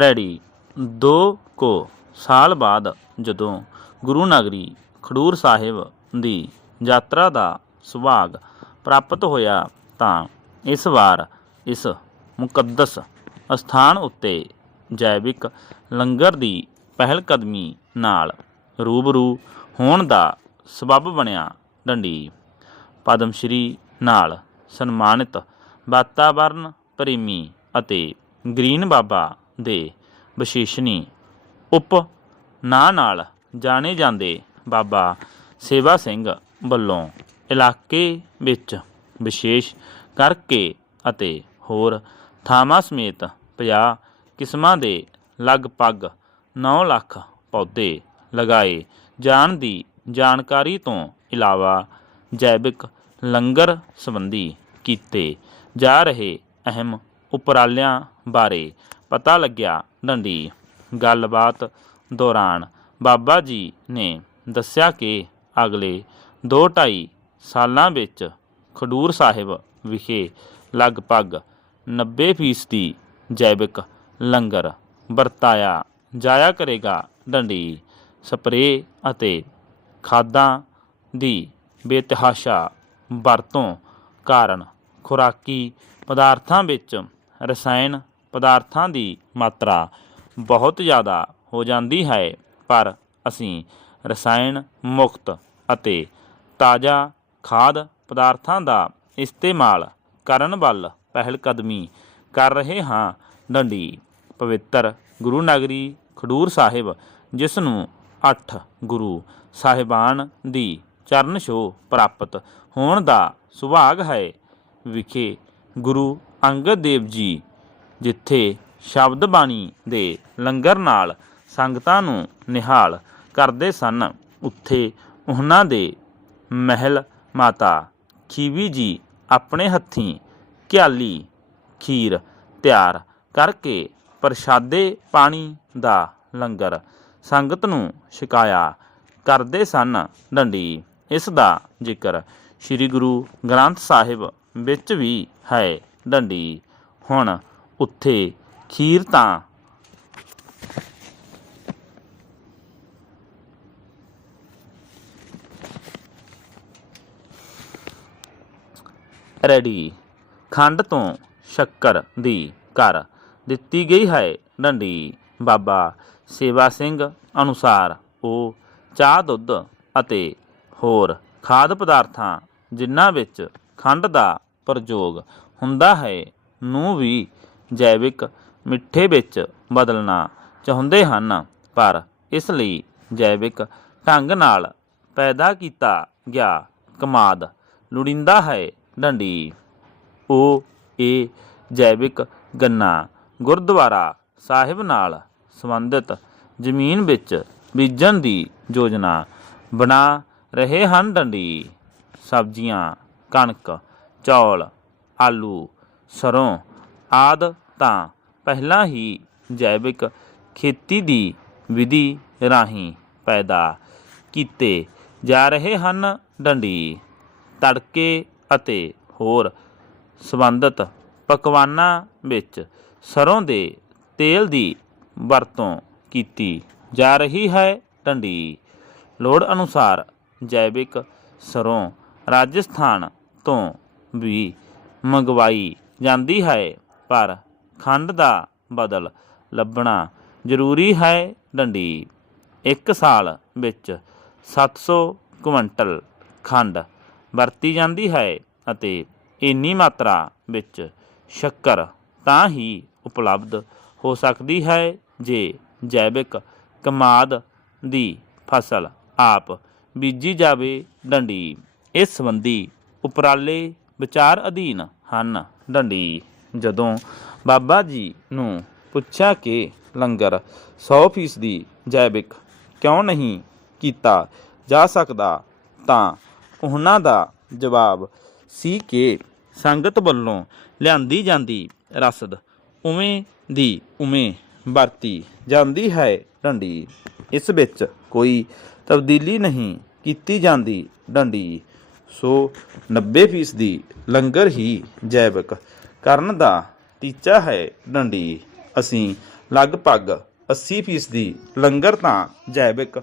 Ready. ਦੋ ਕੋ ਸਾਲ ਬਾਅਦ ਜਦੋਂ ਗੁਰੂ ਨਗਰੀ ਖਡੂਰ ਸਾਹਿਬ ਦੀ ਯਾਤਰਾ ਦਾ ਸੁਭਾਗ ਪ੍ਰਾਪਤ ਹੋਇਆ ਤਾਂ ਇਸ ਵਾਰ ਇਸ ਮੁਕੱਦਸ ਅਸਥਾਨ ਉੱਤੇ ਜੈਵਿਕ ਲੰਗਰ ਦੀ ਪਹਿਲ ਕਦਮੀ ਨਾਲ ਰੂਬਰੂ ਹੋਣ ਦਾ ਸਬਬ ਬਣਿਆ ਡੰਡੀ। ਪਦਮ ਸ਼੍ਰੀ ਨਾਲ ਸਨਮਾਨਿਤ ਵਾਤਾਵਰਨ ਪ੍ਰੇਮੀ ਅਤੇ ਗ੍ਰੀਨ ਬਾਬਾ ਦੇ ਵਿਸ਼ੇਸ਼ਣੀ। ਉਪ ਨਾਂ ਨਾਲ ਜਾਣੇ ਜਾਂਦੇ ਬਾਬਾ ਸੇਵਾ ਸਿੰਘ ਵੱਲੋਂ ਇਲਾਕੇ ਵਿੱਚ ਵਿਸ਼ੇਸ਼ ਕਰਕੇ ਅਤੇ ਹੋਰ ਥਾਵਾਂ ਸਮੇਤ 50 ਕਿਸਮਾਂ ਦੇ ਲਗਭਗ 9 ਲੱਖ ਪੌਦੇ ਲਗਾਏ ਜਾਣ ਦੀ ਜਾਣਕਾਰੀ ਤੋਂ ਇਲਾਵਾ ਜੈਵਿਕ ਲੰਗਰ ਸੰਬੰਧੀ ਕੀਤੇ ਜਾ ਰਹੇ ਅਹਿਮ ਉਪਰਾਲਿਆਂ ਬਾਰੇ ਪਤਾ ਲੱਗਿਆ ਡੰਡੀ ਗੱਲਬਾਤ ਦੌਰਾਨ ਬਾਬਾ ਜੀ ਨੇ ਦੱਸਿਆ ਕਿ ਅਗਲੇ 2.5 ਸਾਲਾਂ ਵਿੱਚ ਖਡੂਰ ਸਾਹਿਬ ਵਿਖੇ ਲਗਭਗ 90% ਜੈਵਿਕ ਲੰਗਰ ਵਰਤਾਇਆ ਜਾਇਆ ਕਰੇਗਾ। ਡੰਡੀ ਸਪਰੇ ਅਤੇ ਖਾਦਾਂ ਦੀ ਬੇਤਹਾਸ਼ਾ ਵਰਤੋਂ ਕਾਰਨ ਖੁਰਾਕੀ ਪਦਾਰਥਾਂ ਵਿੱਚ ਰਸਾਇਣ ਪਦਾਰਥਾਂ ਦੀ ਮਾਤਰਾ ਬਹੁਤ ਜ਼ਿਆਦਾ ਹੋ ਜਾਂਦੀ ਹੈ, ਪਰ ਅਸੀਂ ਰਸਾਇਣ ਮੁਕਤ ਅਤੇ ਤਾਜ਼ਾ ਖਾਦ ਪਦਾਰਥਾਂ ਦਾ ਇਸਤੇਮਾਲ ਕਰਨ ਵੱਲ ਪਹਿਲ ਕਦਮੀ ਕਰ ਰਹੇ ਹਾਂ। ਡੰਡੀ, ਪਵਿੱਤਰ ਗੁਰੂ ਨਗਰੀ ਖਡੂਰ ਸਾਹਿਬ, ਜਿਸ ਨੂੰ ਅੱਠ ਗੁਰੂ ਸਾਹਿਬਾਨ ਦੀ ਚਰਨ ਛੋਹ ਪ੍ਰਾਪਤ ਹੋਣ ਦਾ ਸੁਭਾਗ ਹੈ, ਵਿਖੇ ਗੁਰੂ ਅੰਗਦ ਦੇਵ ਜੀ ਜਿੱਥੇ ਸ਼ਬਦ ਬਾਣੀ ਦੇ ਲੰਗਰ ਨਾਲ ਸੰਗਤਾਂ ਨੂੰ ਨਿਹਾਲ ਕਰਦੇ ਸਨ, ਉੱਥੇ ਉਹਨਾਂ ਦੇ ਮਹਿਲ ਮਾਤਾ ਖੀਵੀ ਜੀ ਆਪਣੇ ਹੱਥੀਂ ਘਿਆਲੀ ਖੀਰ ਤਿਆਰ ਕਰਕੇ ਪ੍ਰਸ਼ਾਦੇ ਪਾਣੀ ਦਾ ਲੰਗਰ ਸੰਗਤ ਨੂੰ ਛਕਾਇਆ ਕਰਦੇ ਸਨ ਡੰਡੀ। ਇਸ ਦਾ ਜ਼ਿਕਰ ਸ੍ਰੀ ਗੁਰੂ ਗ੍ਰੰਥ ਸਾਹਿਬ ਵਿੱਚ ਵੀ ਹੈ ਡੰਡੀ। ਹੁਣ ਉੱਥੇ ਖੀਰ ਤਾਂ ਰੈਡੀ। ਖੰਡ ਤੋਂ ਸ਼ੱਕਰ ਦੀ ਕਰ ਦਿੱਤੀ ਗਈ ਹੈ ਡੰਡੀ। ਬਾਬਾ ਸੇਵਾ ਸਿੰਘ ਅਨੁਸਾਰ ਉਹ ਚਾਹ, ਦੁੱਧ ਅਤੇ ਹੋਰ ਖਾਦ ਪਦਾਰਥਾਂ ਜਿਨ੍ਹਾਂ ਵਿੱਚ ਖੰਡ ਦਾ ਪ੍ਰਯੋਗ ਹੁੰਦਾ ਹੈ, ਨੂੰ ਵੀ ਜੈਵਿਕ ਮਿੱਠੇ ਵਿੱਚ ਬਦਲਣਾ ਚਾਹੁੰਦੇ ਹਨ, ਪਰ ਇਸ ਲਈ ਜੈਵਿਕ ਢੰਗ ਨਾਲ ਪੈਦਾ ਕੀਤਾ ਗਿਆ ਕਮਾਦ ਲੋੜੀਂਦਾ ਹੈ ਡੰਡੀ। ਉਹ ਇਹ ਜੈਵਿਕ ਗੰਨਾ ਗੁਰਦੁਆਰਾ ਸਾਹਿਬ ਨਾਲ ਸੰਬੰਧਿਤ ਜ਼ਮੀਨ ਵਿੱਚ ਬੀਜਣ ਦੀ ਯੋਜਨਾ ਬਣਾ ਰਹੇ ਹਨ ਡੰਡੀ। ਸਬਜ਼ੀਆਂ, ਕਣਕ, ਚੌਲ, ਆਲੂ, ਸਰੋਂ ਆਦ ਤਾਂ ਪਹਿਲਾਂ ਹੀ ਜੈਵਿਕ ਖੇਤੀ ਦੀ ਵਿਧੀ ਰਾਹੀਂ ਪੈਦਾ ਕੀਤੇ ਜਾ ਰਹੇ ਹਨ। ਡੰਡੀ, ਤੜਕੇ ਅਤੇ ਹੋਰ ਸੰਬੰਧਿਤ ਪਕਵਾਨਾਂ ਵਿੱਚ ਸਰੋਂ ਦੇ ਤੇਲ ਦੀ ਵਰਤੋਂ ਕੀਤੀ ਜਾ ਰਹੀ ਹੈ। ਡੰਡੀ, ਲੋੜ ਅਨੁਸਾਰ ਜੈਵਿਕ ਸਰੋਂ ਰਾਜਸਥਾਨ ਤੋਂ ਵੀ ਮੰਗਵਾਈ ਜਾਂਦੀ ਹੈ, ਪਰ ਖੰਡ ਦਾ ਬਦਲ ਲੱਭਣਾ ਜ਼ਰੂਰੀ ਹੈ ਡੰਡੀ। ਇੱਕ ਸਾਲ ਵਿੱਚ 700 ਕੁਇੰਟਲ ਖੰਡ ਵਰਤੀ ਜਾਂਦੀ ਹੈ ਅਤੇ ਇੰਨੀ ਮਾਤਰਾ ਵਿੱਚ ਸ਼ੱਕਰ ਤਾਂ ਹੀ ਉਪਲਬਧ ਹੋ ਸਕਦੀ ਹੈ ਜੇ ਜੈਵਿਕ ਕਮਾਦ ਦੀ ਫਸਲ ਆਪ ਬੀਜੀ ਜਾਵੇ ਡੰਡੀ। ਇਸ ਸੰਬੰਧੀ ਉਪਰਾਲੇ ਵਿਚਾਰ ਅਧੀਨ ਹਨ ਡੰਡੀ। ਜਦੋਂ ਬਾਬਾ ਜੀ ਨੂੰ ਪੁੱਛਿਆ ਕਿ, ਲੰਗਰ 100% ਦੀ ਜੈਵਿਕ ਕਿਉਂ ਨਹੀਂ ਕੀਤਾ ਜਾ ਸਕਦਾ? ਤਾਂ ਉਹਨਾਂ ਦਾ ਜਵਾਬ ਸੀ ਕਿ ਸੰਗਤ ਵੱਲੋਂ ਲਿਆਂਦੀ ਜਾਂਦੀ ਰਸਦ ਉਵੇਂ ਦੀ ਉਵੇਂ ਵਰਤੀ ਜਾਂਦੀ ਹੈ ਡੰਡੀ। ਇਸ ਵਿੱਚ ਕੋਈ ਤਬਦੀਲੀ ਨਹੀਂ ਕੀਤੀ ਜਾਂਦੀ ਡੰਡੀ। ਸੋ 90% ਦੀ ਲੰਗਰ ਹੀ ਜੈਵਿਕ ਕਰਨ ਦਾ ਟੀਚਾ ਹੈ ਡੰਡੀ। ਅਸੀਂ ਲਗਭਗ 80% ਲੰਗਰ ਤਾਂ ਜੈਵਿਕ